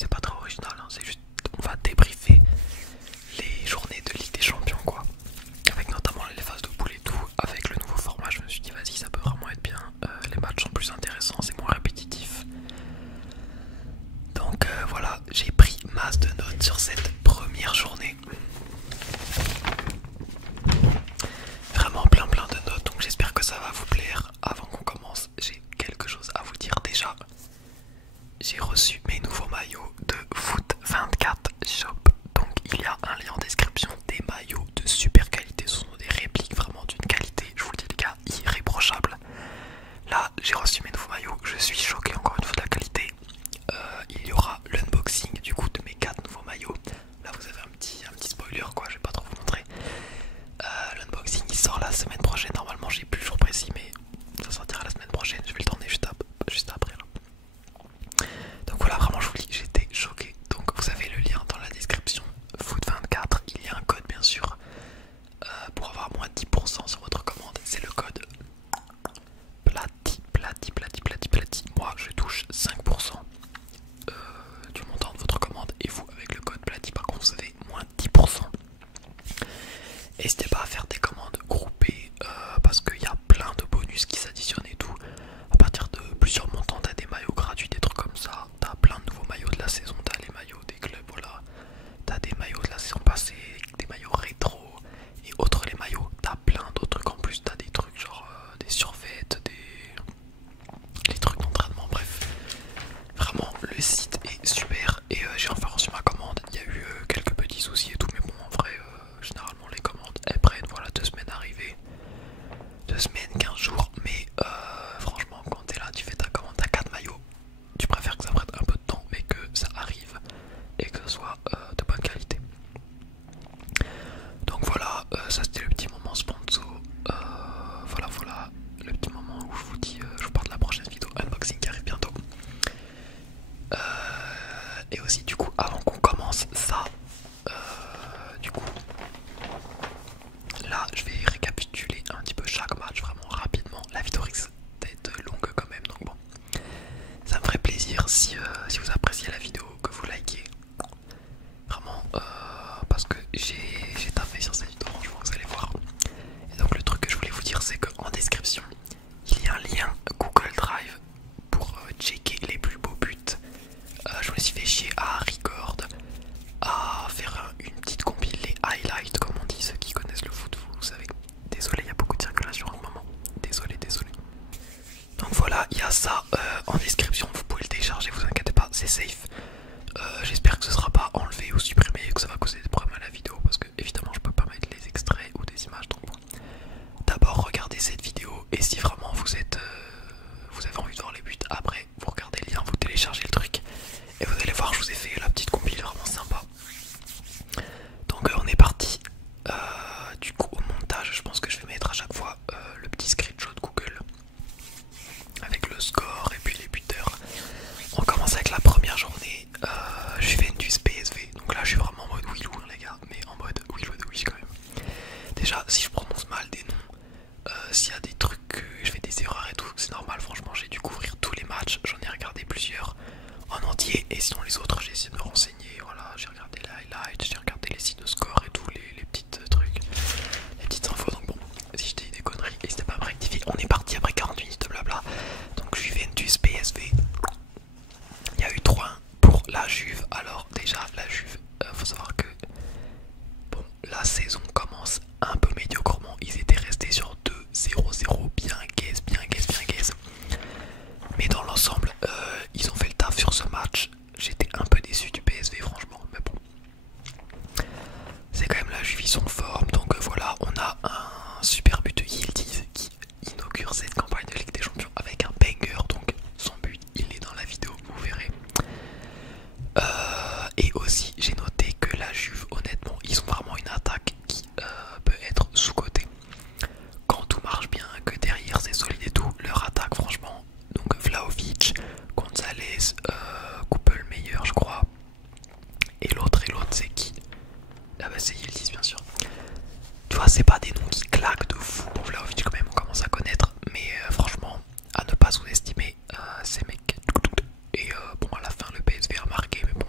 c'est pas très original, hein, c'est juste on va débriefer les journées de Ligue des Champions quoi. Avec notamment les phases de poule et tout. Avec le nouveau format, je me suis dit vas-y ça peut vraiment être bien. Les matchs sont plus intéressants, c'est moins répétitif. Donc voilà, j'ai pris masse de notes sur cette première journée. Vraiment plein de notes, donc j'espère que ça va vous plaire. Avant qu'on commence, j'ai quelque chose à vous dire déjà. J'ai reçu mes nouveaux maillots de Foot 24 Shop. Donc il y a un lien en description, des maillots de super qualité. Ce sont des répliques vraiment d'une qualité, je vous le dis les gars, irréprochable. Là j'ai reçu mes nouveaux maillots, je suis choqué encore une fois de la qualité. Il y aura l'unboxing du coup de mes 4 nouveaux maillots. Là vous avez un petit spoiler quoi, je vais pas trop vous montrer. L'unboxing il sort la semaine prochaine, normalement j'ai plus le jour précis mais ça sortira la semaine prochaine, je vais le tourner juste après là. Donc voilà, vraiment je vous dis, j'étais choqué. Donc vous avez le lien dans la description, Foot24, il y a un code bien sûr pour avoir moins 10% sur votre commande, c'est le code Plati. Moi je touche 5% du montant de votre commande et vous avec le code Plati par contre vous avez moins 10%. N'hésitez pas à faire des commandes groupées parce qu'il y a plein de bonus qui s'additionnent et tout. À partir de plusieurs montants, t'as des maillots gratuits, des trucs comme ça. T'as plein de nouveaux maillots de la saison, t'as les maillots des clubs, voilà. T'as des maillots de la saison passée, des maillots rétro et autres les maillots. T'as plein d'autres trucs en plus, t'as des trucs genre des survêtes, les trucs d'entraînement, bref. Vraiment, le site est super et j'ai enfin reçu ma commande. Il y a eu quelques petits soucis et tout, mais bon, en vrai, généralement les commandes elles prennent voilà 2 semaines à arriver. 2 semaines, 15 jours, mais franchement, quand t'es là, tu fais ta commande, t'as 4 maillots. Tu préfères que ça prenne un peu de temps, mais que ça arrive et que ce soit de bonne qualité. Donc voilà, ça c'était le petit moment sponsor. Voilà, le petit moment où je vous dis, je vous parle de la prochaine vidéo unboxing qui arrive bientôt. Et aussi du coup avant qu'on commence ça, du coup là je vais récapituler un petit peu chaque match vraiment rapidement. La vidéo risque d'être longue quand même, donc bon, ça me ferait plaisir si vous appréciez la vidéo que vous likez. Vraiment parce que j'ai taffé sur cette vidéo, franchement vous allez voir. Et donc le truc que je voulais vous dire c'est qu'en description il y a un lien Google Drive pour checker les plus beaux buts. Je me suis fait chier à record, à faire une petite compile, les highlights comme on dit, ceux qui connaissent le foot, vous savez. Désolé, il y a beaucoup de circulation en ce moment. Désolé. Donc voilà, il y a ça en description, vous pouvez le télécharger, vous inquiétez pas, c'est safe. J'espère que ce sera pas enlevé ou supprimé et que ça va causer des problèmes à la vidéo parce que évidemment je peux pas mettre les extraits ou des images, donc bon. D'abord regardez cette vidéo et si vraiment vous avez envie de voir les buts, après vous regardez le lien, vous téléchargez le truc et vous allez voir, je vous ai fait la petite compile vraiment sympa. Donc on est parti. Du coup au montage je pense que je vais mettre à chaque fois le petit screenshot Google avec le score et puis les buteurs. On commence avec la première journée, Juventus PSV. Donc là je suis vraiment en mode Willou les gars, mais en mode Willou de Wish quand même. Déjà si je prononce mal des noms, s'il y a des trucs, je fais des erreurs et tout, c'est normal, franchement j'ai dû couvrir tous les matchs, j'en ai regardé plusieurs en entier et sinon les autres j'ai essayé de me renseigner, voilà, j'ai regardé les highlights, j'ai regardé les sites de score et tout, les petites trucs, les petites infos, donc bon, si je dis des conneries, n'hésitez pas à me rectifier. On est parti après 40 minutes de blabla, donc Juventus PSV, il y a eu 3-1 pour la Juve. Alors déjà la Juve, faut savoir que bon, la saison commence un peu médiocrement, ils étaient restés sur 2-0-0, bien gaze. Mais dans l'ensemble, ils ont fait le taf sur ce match. J'étais un peu déçu du PSV franchement, mais bon. C'est quand même la Juve, ils sont en forme, donc voilà, on a un super but de Yildiz qui inaugure cette campagne de Ligue des Champions avec un banger, donc son but il est dans la vidéo, vous verrez. Et aussi j'ai noté que la Juve, honnêtement, ils ont vraiment une attaque qui peut être sous-cotée. Quand tout marche bien, que derrière c'est solide et tout, leur attaque franchement, donc Vlahovic, Gonzalez, Koupel meilleur je crois, et l'autre c'est qui? Ah bah c'est Yildiz bien sûr. Tu vois, c'est pas des noms qui claquent de fou. Bon, Vlahovic quand même on commence à connaître, mais franchement à ne pas sous-estimer ces mecs. Et bon, à la fin le PSV a marqué, mais bon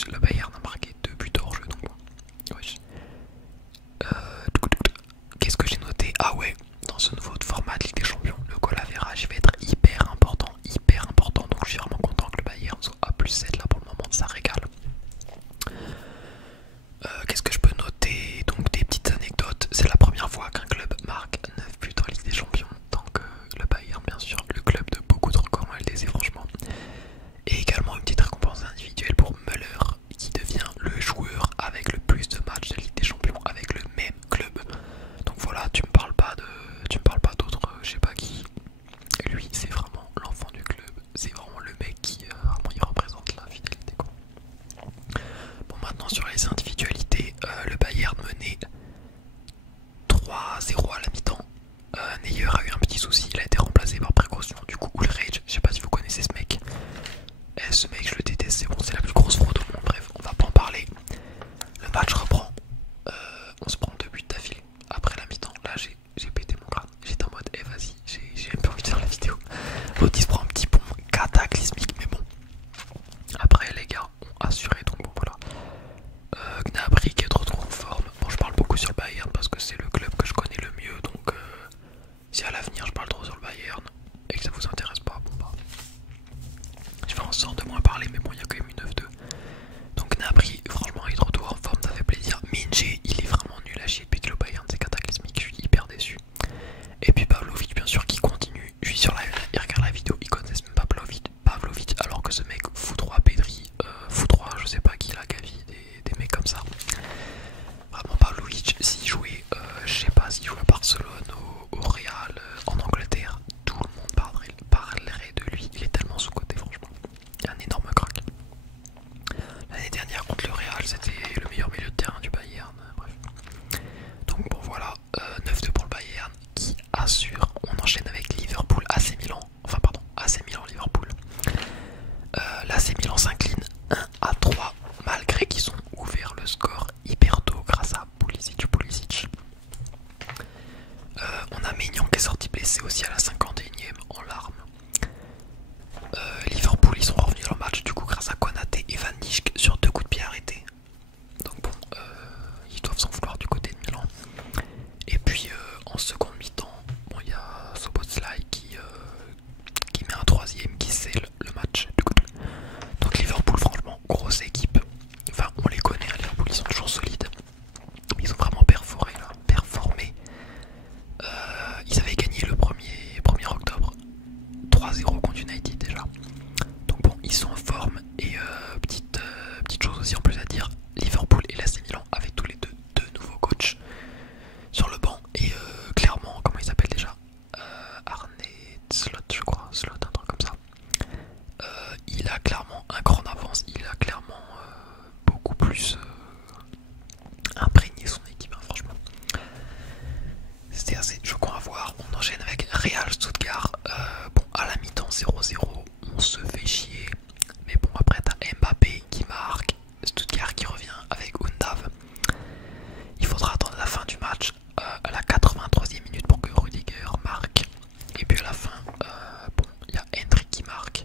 plus, le Bayern a marqué 2 buts hors jeu, donc bon. Wesh. Qu'est-ce que j'ai noté? Ah ouais, dans ce nouveau format de Ligue des Champions, le goal average va être hyper important, donc je suis vraiment content que le Bayern soit à +7 là pour le moment, ça régale. Qu'est-ce que je peux noter? Donc des petites anecdotes, c'est la première fois qu'un club marque 9 buts en Ligue des Champions, donc le Bayern bien sûr, le club de beaucoup de records en LDC franchement. Et également une petite récompense individuelle pour Müller qui devient le joueur avec le plus de matchs de Ligue des Champions avec le même club. Donc voilà, tu me parles pas d'autres, je sais pas qui. Lui c'est vraiment l'enfant du club, c'est vraiment le mec qui vraiment il représente la fidélité quoi. Bon maintenant sur les individualités, le Bayern menait 3-0 à la mi-temps. Neuer a eu un petit souci, il a été remplacé par précaution. Du coup Ulreich, je sais pas si vous connaissez ce mec. Ce mec je le déteste, c'est bon, c'est la plus grosse fraude au monde, bref on va pas en parler. Le match reprend, on se prend 2 buts d'affilée après la mi-temps. Là j'ai pété mon crâne, j'étais en mode vas-y, j'ai même pas envie de faire la vidéo. L'autre il se prend un petit pont cataclysmique, mais bon. Après les gars ont assuré, donc bon voilà. Gnabry qui est trop en forme. Bon je parle beaucoup sur le Bayern parce que c'est le club que je connais le mieux, donc si à l'avenir je parle trop sur le Bayern et que ça vous intéresse pas, bon bah je fais en sorte de moins parler, mais bon il y a quand même une 9-2. Donc Gnabry franchement il est de retour en forme, ça fait plaisir. Minje il est vraiment nul à chier depuis que le Bayern c'est cataclysmique, je suis hyper déçu. Et puis Pavlovic bien sûr qui continue, je suis sur la, il regarde la vidéo, il connaissent même pas Pavlovic alors que ce mec fout 3 Pedri, fout 3 je sais pas qui la Gavi, des mecs comme ça. Vraiment Pavlovic s'il jouait, je sais pas s'il jouait à Barcelone, au Real, en Angleterre, tout le monde parlerait de lui, il est tellement sous-coté franchement. Il y a un énorme crack. L'année dernière contre le Real c'était le meilleur milieu de terrain du Bayern, bref. Donc bon voilà, 9-2 pour le Bayern qui assure. On enchaîne avec Liverpool AC Milan, enfin pardon, AC Milan Liverpool. L'AC Milan s'incline 1-3 malgré qu'ils ont ouvert le score hyper tôt grâce à Pulisic. On a Maignan qui est sorti blessé aussi à la 51e en larmes. Liverpool ils sont revenus dans le match du coup grâce à Konaté et Van Dijk sur 2 coups de pied arrêtés. Donc bon, ils doivent s'en vouloir du côté de Milan. Et puis en seconde mi-temps, bon il y a Szoboszlai qui met un troisième qui scelle le match. Donc Liverpool franchement grosse équipe. Enfin on les connaît, hein, Liverpool ils sont toujours solides. Ils ont vraiment perforé là, performé. Ils avaient gagné le 1er octobre 3-0 contre United déjà. Donc bon ils sont en forme. Et petite chose aussi en plus à dire, Liverpool et l'AC Milan avaient tous les deux nouveaux coachs sur le banc. Et clairement, comment il s'appelle déjà, Arne Slot je crois, Slot un truc comme ça. Il a clairement un cran d'avance, il a clairement beaucoup plus imprégné son équipe, hein, franchement. C'était assez choquant à voir. On enchaîne avec Real Stuttgart. Bon, à la mi-temps 0-0, on se fait chier. Mais bon, après t'as Mbappé qui marque, Stuttgart qui revient avec Undav. Il faudra attendre la fin du match à la 83e minute pour que Rudiger marque. Et puis à la fin, bon, il y a Hendrik qui marque.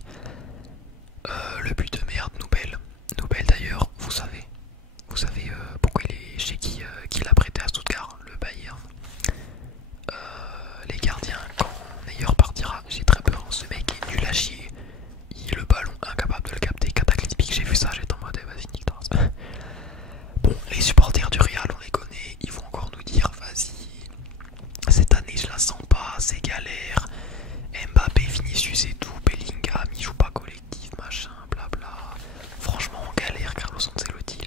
Le but de merde, Noubel d'ailleurs, vous savez pourquoi il est chez qui l'a prêté à Stuttgart, le Bayern. Les gardiens, quand Neuer partira, j'ai très peur, hein, ce mec est nul à chier. Le ballon incapable de le capter, cataclysmique, j'ai vu ça, j'étais en mode vas-y nique toi. Bon, les supporters du Real on les connaît, ils vont encore nous dire vas-y, cette année je la sens pas, c'est galère. Mbappé, Vinicius et tout, Bellingham, il joue pas collectif, machin, blabla. Franchement, on galère, Carlos Ancelotti,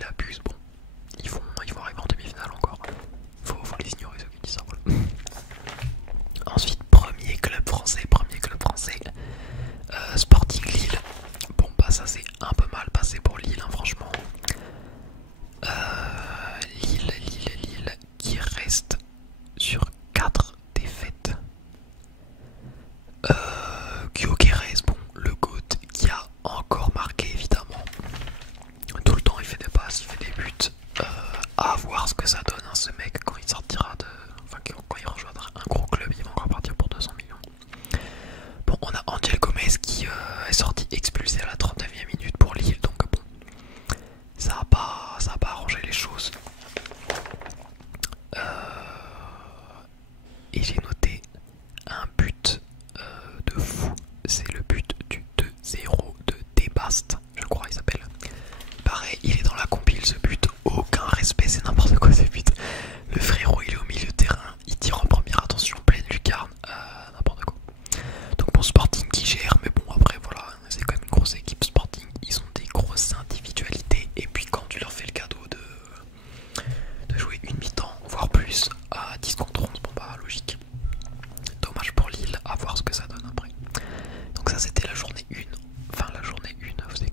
Rast, je crois il s'appelle. Pareil, il est dans la compile, ce but, aucun respect, c'est n'importe quoi ce but. Le frérot il est au milieu de terrain, il tire en première, attention, pleine lucarne, n'importe quoi. Donc bon, Sporting qui gère, mais bon après voilà, c'est quand même une grosse équipe Sporting, ils ont des grosses individualités, et puis quand tu leur fais le cadeau de jouer une mi-temps, voire plus, à 10 contre 11, bon bah logique. Dommage pour Lille, à voir ce que ça donne après. Donc ça c'était la journée 1, enfin la journée 1, vous avez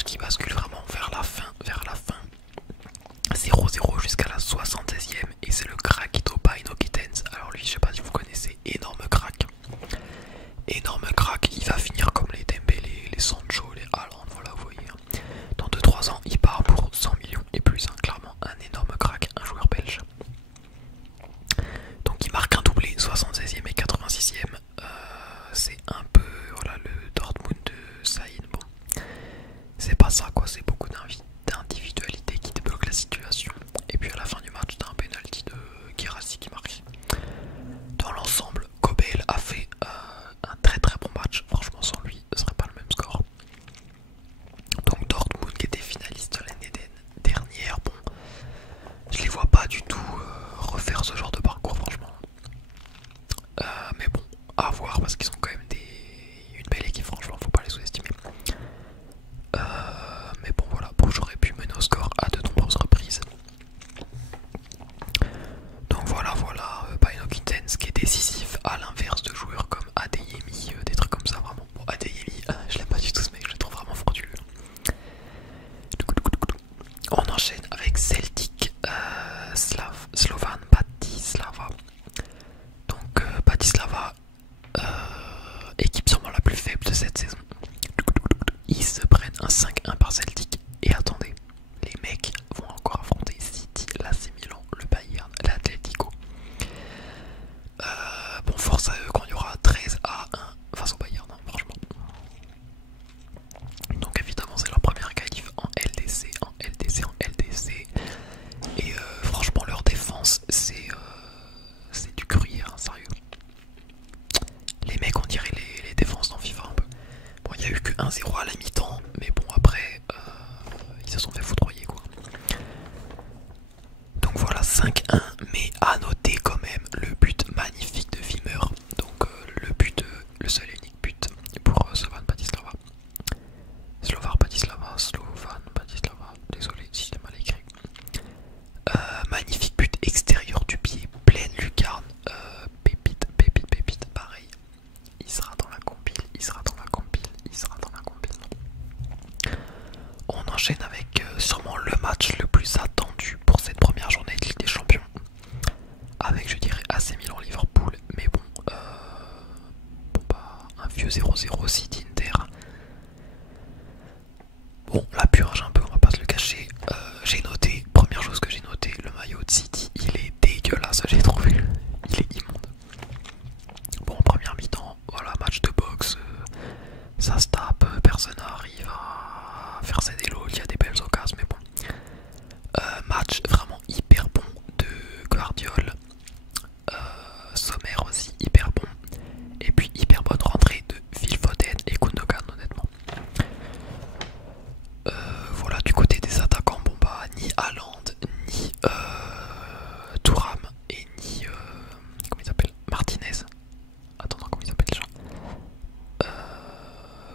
match qui bascule vraiment vers la fin, 0-0 jusqu'à la 76e et c'est le crack Itopaino Kittens. Alors lui, je sais pas si vous connaissez, énorme crack. Énorme crack, il va finir comme les Dembélé, les Sancho, les Haaland, voilà vous voyez. Dans 2-3 ans, il part pour 100 millions et plus, hein, clairement un énorme crack, un joueur belge. Donc il marque un doublé, 76e et 86e. C'est un peu voilà, le Dortmund de Saïd. Bon, c'est pas ça quoi, c'est beaucoup d'individualité qui débloque la situation. Et puis à la fin du match, t'as un penalty de Guirassy qui marque. Dans l'ensemble, Kobel a fait un très très bon match. Franchement, sans lui, ce serait pas le même score. Donc Dortmund qui était finaliste l'année dernière, bon, je les vois pas du tout refaire ce genre de parcours franchement. Mais bon, à voir parce qu'ils sont quand même une belle équipe, franchement, faut pas les sous-estimer. Mais bon voilà, bon, j'aurais pu mener au score à de nombreuses reprises. Donc voilà, Paino Kittens qui est décisif à l'inverse de joueurs comme Adeyemi, des trucs comme ça vraiment. Bon, Adeyemi, je l'aime pas du tout ce mec, je le trouve vraiment frauduleux. On enchaîne avec Celtic, Slovan Bratislava. Donc Bratislava, équipe sûrement la plus faible de cette saison. Ils se prennent un 5-1 par Celtic. Et attendez, les mecs vont encore affronter City, l'AC Milan, le Bayern, l'Atlético. Bon, force à eux quand il y aura 13-1 face au Bayern, hein, franchement. Donc évidemment c'est leur première qualif en LDC, Et franchement leur défense c'est du gruyère, hein, sérieux. Les mecs on dirait les défenses dans FIFA un peu. Bon, il n'y a eu que 1-0 à la mi-temps, mais bon après ils se sont fait foudroyer quoi. Donc voilà, 5-1, mais à noter quand même le but magnifique de Wimmer. Donc le seul et unique but pour Slovan Bratislava. Slovan Bratislava, désolé si j'ai mal écrit. Magnifique but extérieur du pied, pleine lucarne, pépite, pareil. Il sera dans la compile. On enchaîne avec sûrement le match le plus attendu pour cette première journée de Ligue des Champions. Avec je dirais AC Milan Liverpool, mais bon, bah, un vieux 0-0 City Inter. Bon, la purge un peu, on va pas se le cacher. J'ai noté, première chose que j'ai noté, le maillot de City, il est dégueulasse, j'ai trouvé, il est immonde. Bon, en première mi-temps, voilà, match de boxe, ça se tape, personne n'arrive à faire céder l'eau, il y a des belles occasions, mais bon. Match vraiment hyper bon de Guardiola, Sommer aussi hyper bon, et puis hyper bonne rentrée de Phil Foden et Gundogan honnêtement. Voilà, du côté des attaquants, bon bah ni Haaland, ni Thuram et ni comment il s'appelle, Martinez. Attends, comment il s'appelle déjà?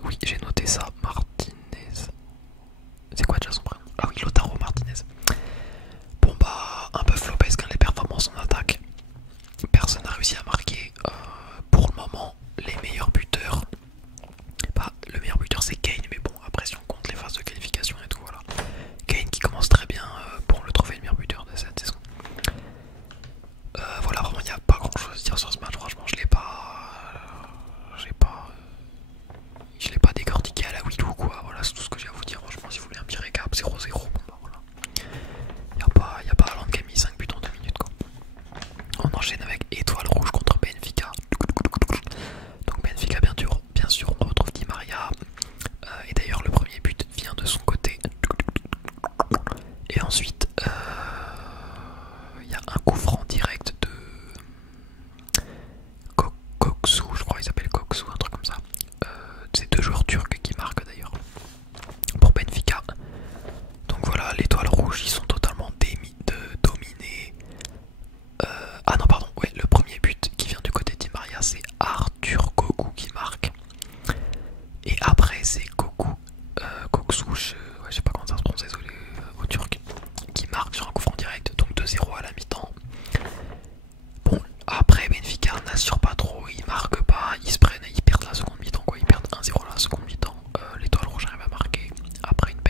Oui, j'ai noté ça, Martinez. C'est quoi déjà son prénom? Ah oui, Lautaro Martinez. Bon bah un peu flopesque hein, les performances en attaque. Personne n'a réussi à marquer. Pour le moment, les meilleurs buteurs. Bah, le meilleur buteur c'est Kane, mais bon, après si on compte les phases de qualification et tout, voilà. Kane qui commence très bien pour le trophée de meilleur buteur de cette saison. Voilà, vraiment, il n'y a pas grand chose à dire sur ce match. Franchement, je l'ai pas décortiqué à la Wii U quoi. Voilà, c'est tout ce que j'ai à vous dire. Franchement, si vous voulez un petit récap, 0-0. Bon, bah voilà. Il n'y a pas Haaland qui a mis 5 buts en 2 minutes quoi. On enchaîne avec Étoile Rouge contre Benfica. Donc Benfica bien sûr on retrouve Di Maria. Et d'ailleurs le premier but vient de son côté. Et ensuite il y a un coup franc direct de Koksu, je crois qu'il s'appelle Koksu, un truc comme ça. C'est deux joueurs turcs qui marquent d'ailleurs pour Benfica. Donc voilà, l'Étoile Rouge ils sont totalement dominés. Ah non pardon, ouais, le premier but qui vient du côté de Di Maria c'est Arthur Koku qui marque. Et après c'est Koksu, ouais, je sais pas comment ça se prononce, désolé, au turc, qui marque sur un coup franc direct, donc 2-0 à la mi-temps. Bon, après Benfica n'assure pas trop, ils marquent pas, ils perdent la seconde mi-temps quoi, ils perdent 1-0 la seconde mi-temps. L'Étoile Rouge arrive à marquer après une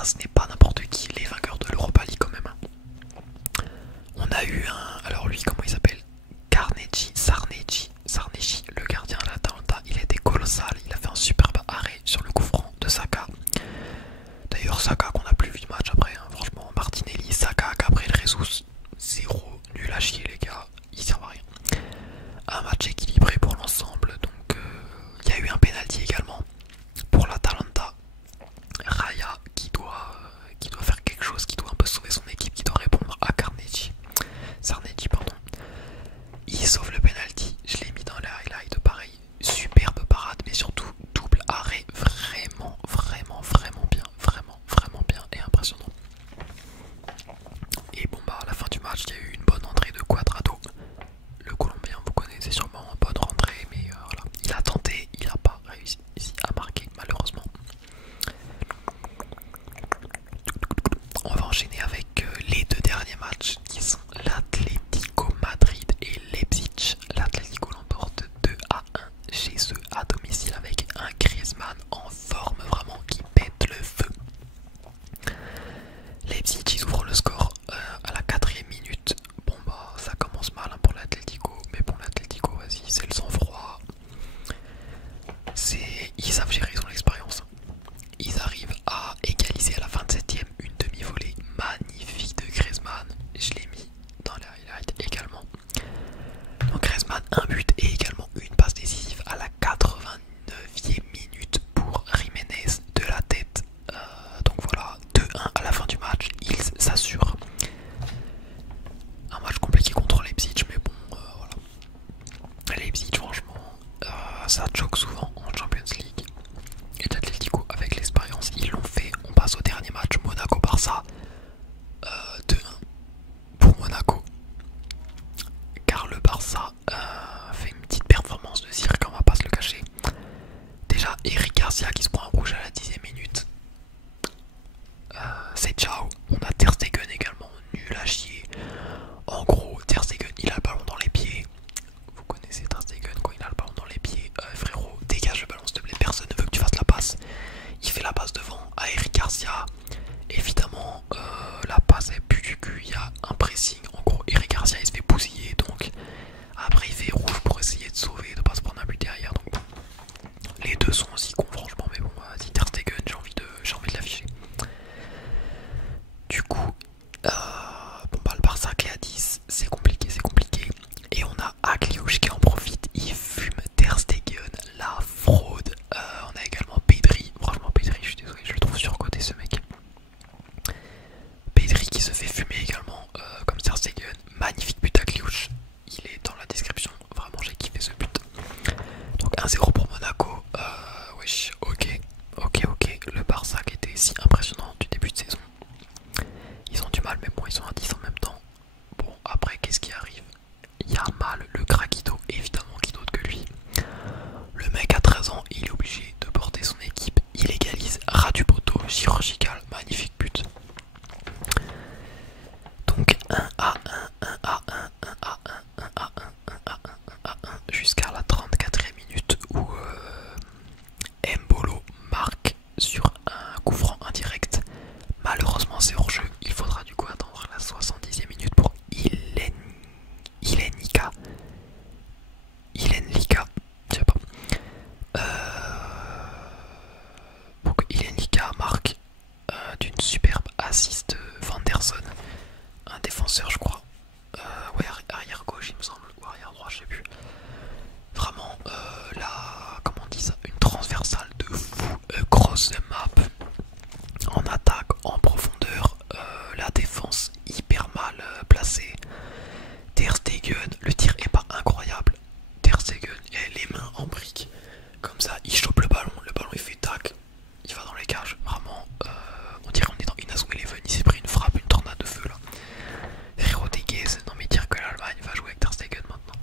ça ce n'est pas n'importe qui, les vainqueurs de l'Europa League quand même. On a eu un, alors lui comment il s'appelle, Sarnecchi, le gardien de l'Atalanta. Il était colossal, il a fait un superbe arrêt sur le coup franc de Saka. D'ailleurs Saka qu'on a plus vu de match après, hein. Franchement Martinelli, Saka, Gabriel Jesus, zéro, nul à chier les gars, ils servent à rien. Un match équilibré pour l'ensemble, donc il y a eu un penalty également pour l'Atalanta. Raya qui doit faire quelque chose, qui doit un peu sauver son équipe, qui doit répondre à Sarnecchi, pardon. Il sauve le penalty, je l'ai mis dans les highlights, pareil, superbe parade, mais surtout double arrêt, vraiment bien et impressionnant. Et bon bah à la fin du match, il y a eu une bonne entrée de Cuadrado, le Colombien, vous connaissez sûrement, une bonne rentrée, mais voilà, il a tenté, il n'a pas réussi à marquer malheureusement. On va enchaîner avec les deux derniers matchs qui sont l'Atlético Madrid et Leipzig. L'Atlético l'emporte 2-1 chez eux à domicile avec un Griezmann en forme vraiment qui pète le feu. Leipzig ils ouvrent le score à la 4ème minute. Bon bah ça commence mal hein, pour l'Atlético, mais pour l'Atlético vas-y c'est le sang-froid. Ils savent gérer, ils ont l'expérience. Ils arrivent à égaliser à la 27ème une demi-volée magnifique de Griezmann. Je l'ai mis dans les highlights également. Donc Griezmann, un but et également une passe décisive à la 89e minute pour Jiménez de la tête. Donc voilà, 2-1 à la fin du match, ils s'assurent. Un match compliqué contre Leipzig, mais bon, voilà. Leipzig, franchement, ça choque souvent en Champions League. Et l'Atlético avec l'expérience ils l'ont fait. On passe au dernier match, Monaco-Barça, 2-1 pour Monaco, car le Barça fait une petite performance de cirque, on va pas se le cacher. Déjà Eric Garcia qui se prend un rouge à la 10ème minute, c'est ciao. On a Ter Stegen également, nul à chier. En gros Ter Stegen il a le ballon dans les pieds. Vous connaissez Ter Stegen, quand il a le ballon dans les pieds, frérot dégage le ballon s'il te plaît, personne ne veut que tu fasses la passe. Il fait la passe devant à Eric Garcia. Évidemment, la passe est plus du cul. Il y a un pressing. En gros, Eric Garcia il se fait bousiller. Donc, après, il fait rouge pour essayer de sauver, de pas se prendre un but derrière. Donc, bon. Les deux sont aussi cons, franchement. Mais bon, vas-y, Ter Stegen, j'ai envie de l'afficher. Du coup, bon, bah, le Barça clé à 10, c'est compliqué. Et on a Agliouche qui en profite. Il fume Ter Stegen, la fraude. On a également Pedri. Franchement Pedri, je suis désolé, je le trouve surcoté ce mec. Pedri qui se fait fumer également comme Ter Stegen. Magnifique but à Kliouch. Il est dans la description. Vraiment j'ai kiffé ce but. Donc 1-0 pour Monaco. Wesh, ok. Le Barça qui était si impressionnant du début de saison. Ils ont du mal, mais bon ils sont à 10 en même temps. Bon après qu'est-ce qui arrive? Il y a mal le Craquito, évidemment qui d'autre que lui. Le mec a 13 ans, il est obligé de porter son équipe. Il égalise ras du poteau, chirurgical, magnifique but. Donc 1 jusqu'à la 34e minute où Mbolo marque sur un coup franc indirect. Malheureusement c'est hors jeu, il faudra du coup attendre la 70e minute pour Ilenlika, je sais pas. Pour que Ilenlika marque d'une superbe assist Vanderson, un défenseur je crois. Ouais, arrière gauche il me semble, ou arrière droit, je sais plus. Vraiment comment on dit ça, une transversale de fou, grosse map. En attaque, en profondeur, la défense hyper mal placée. Ter Stegen, le tir est pas incroyable. Ter Stegen, les mains en brique, comme ça, il chope le ballon il fait tac, il va dans les cages. Vraiment, on dirait qu'on est dans Inazuma Eleven, il s'est pris une frappe, une tornade de feu là. Frérot dégaise, non mais dire que l'Allemagne va jouer avec Ter Stegen maintenant.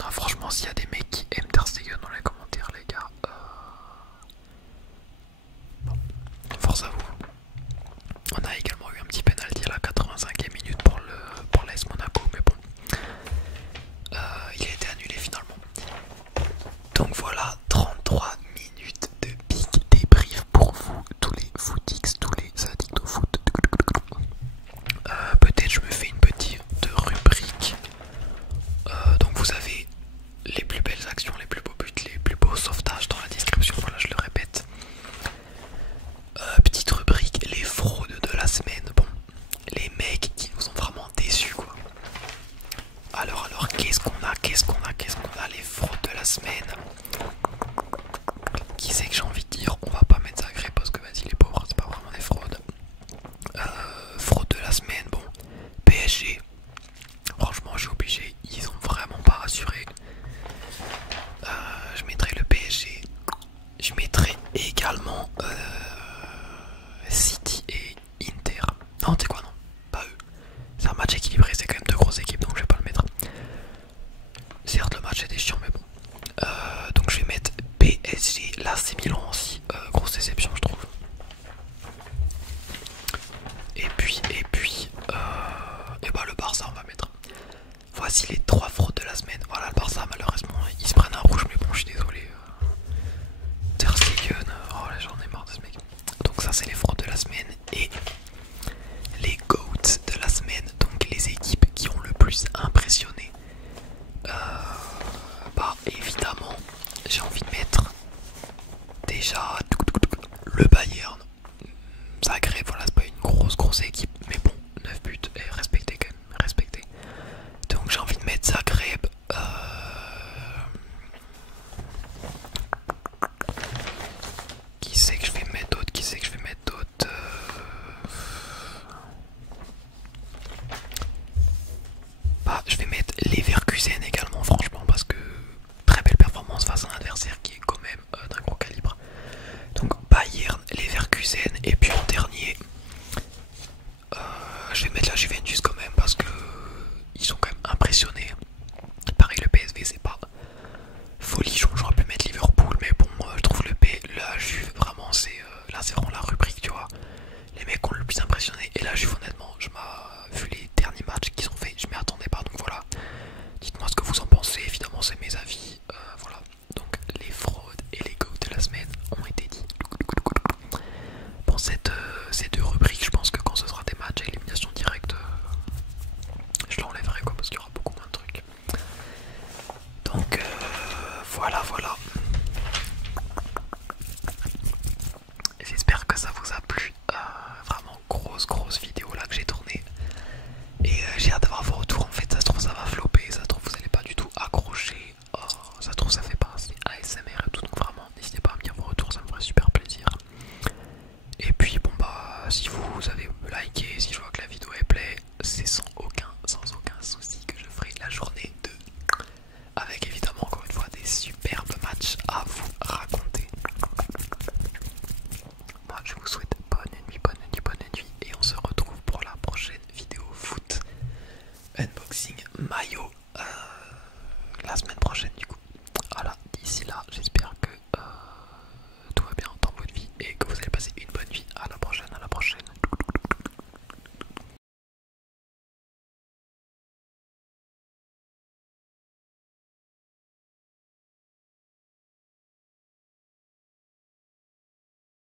Non franchement, s'il y a des mecs qui aiment Ter Stegen dans les commentaires les gars, bon, force à vous. On a également eu un petit penalty à la 85e minute pour l'AS Monaco, mais bon, il a été annulé finalement. Donc voilà, 33 minutes de pique qu'est-ce qu'on a? Qu'est-ce qu'on a? Les fraudes de la semaine. Qui c'est que j'ai envie de dire? On va pas mettre Zagreb parce que vas-y les pauvres, c'est pas vraiment des fraudes. Fraude de la semaine, bon. PSG. Franchement, je suis obligé. Ils ont vraiment pas rassuré. Je mettrai le PSG. Je mettrai également City et Inter. Non, tu sais quoi, non, pas eux. C'est un match équilibré, c'est quand même deux grosses équipes, donc je vais pas le mettre. Certes, le match était chiant, mais bon. Donc je vais mettre PSG. Là, c'est Milan aussi. Grosse déception, je trouve. Et bah le Barça, on va mettre. Voici les 3 fraudes de la semaine. Voilà, le Barça, malheureusement, ils se prennent un rouge, mais bon, je suis désolé. Ter Stegen, oh là, j'en ai marre de ce mec. Donc ça, c'est les fraudes de la semaine. Et les GOATs de la semaine, donc les équipes qui ont le plus impressionné. Bah évidemment, j'ai envie de mettre déjà le Bayern. Zagreb, voilà, c'est pas une grosse équipe, mais bon, 9 buts, et respecté quand même, respecté. Donc j'ai envie de mettre Zagreb. Qui c'est que je vais mettre d'autres? Qui c'est que je vais mettre d'autres? Bah, je vais mettre Leverkusen également, franchement, parce que très belle performance face à un adversaire qui est quand même d'un gros calibre. Donc Bayern, Leverkusen, et puis en dernier, je vais mettre la Juventus quand même, parce que ils sont quand même impressionnés. Pareil, le PSV, c'est pas folichon, j'aurais pu mettre Liverpool, mais bon, je trouve la Juve, vraiment, là c'est vraiment la rubrique, tu vois. Les mecs ont le plus impressionné, et la Juve, honnêtement, vu les derniers matchs qu'ils ont fait, je m'y attendais pas, donc voilà. Dites-moi ce que vous en pensez, évidemment, c'est mes avis, voilà. Donc les fraudes et les goûts de la semaine ont été dit. Bon, ces deux rubriques, je pense que quand ce sera des matchs à élimination directe, je l'enlèverai quoi, parce qu'il y aura beaucoup moins de trucs. Donc voilà. J'espère que ça vous a plu. Vraiment grosse vidéo là que j'ai tournée. Et j'ai hâte d'avoir vos retours. En fait, ça se trouve ça va flopper, ça se trouve vous n'allez pas du tout accrocher. Ça se trouve ça fait pas assez ASMR et tout. Donc vraiment, n'hésitez pas à me dire vos retours, ça me ferait super plaisir. Et puis bon bah si vous avez liké, si je vois que la vidéo est plaît, c'est sans aucun souci que je ferai la journée 2 avec évidemment encore une fois des superbes matchs à vous raconter. Moi je vous souhaite bonne nuit et on se retrouve pour la prochaine vidéo foot unboxing maillot.